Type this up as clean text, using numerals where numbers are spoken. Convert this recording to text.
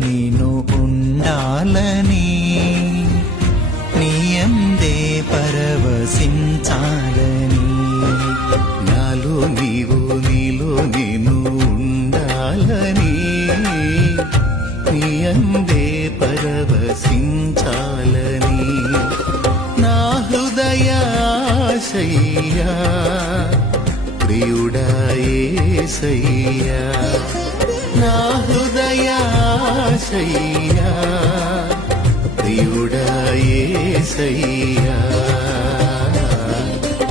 నేను ఉండాలని నీయందే పరవశించాలని నాలో నీవు నీలో నేను ఉండాలని నీయందే పరవశించాలని నా హృదయాశయ్యా ప్రియుడా యేసయ్యా నా హృదయాశయ్యా ప్రియుడా యేసయ్యా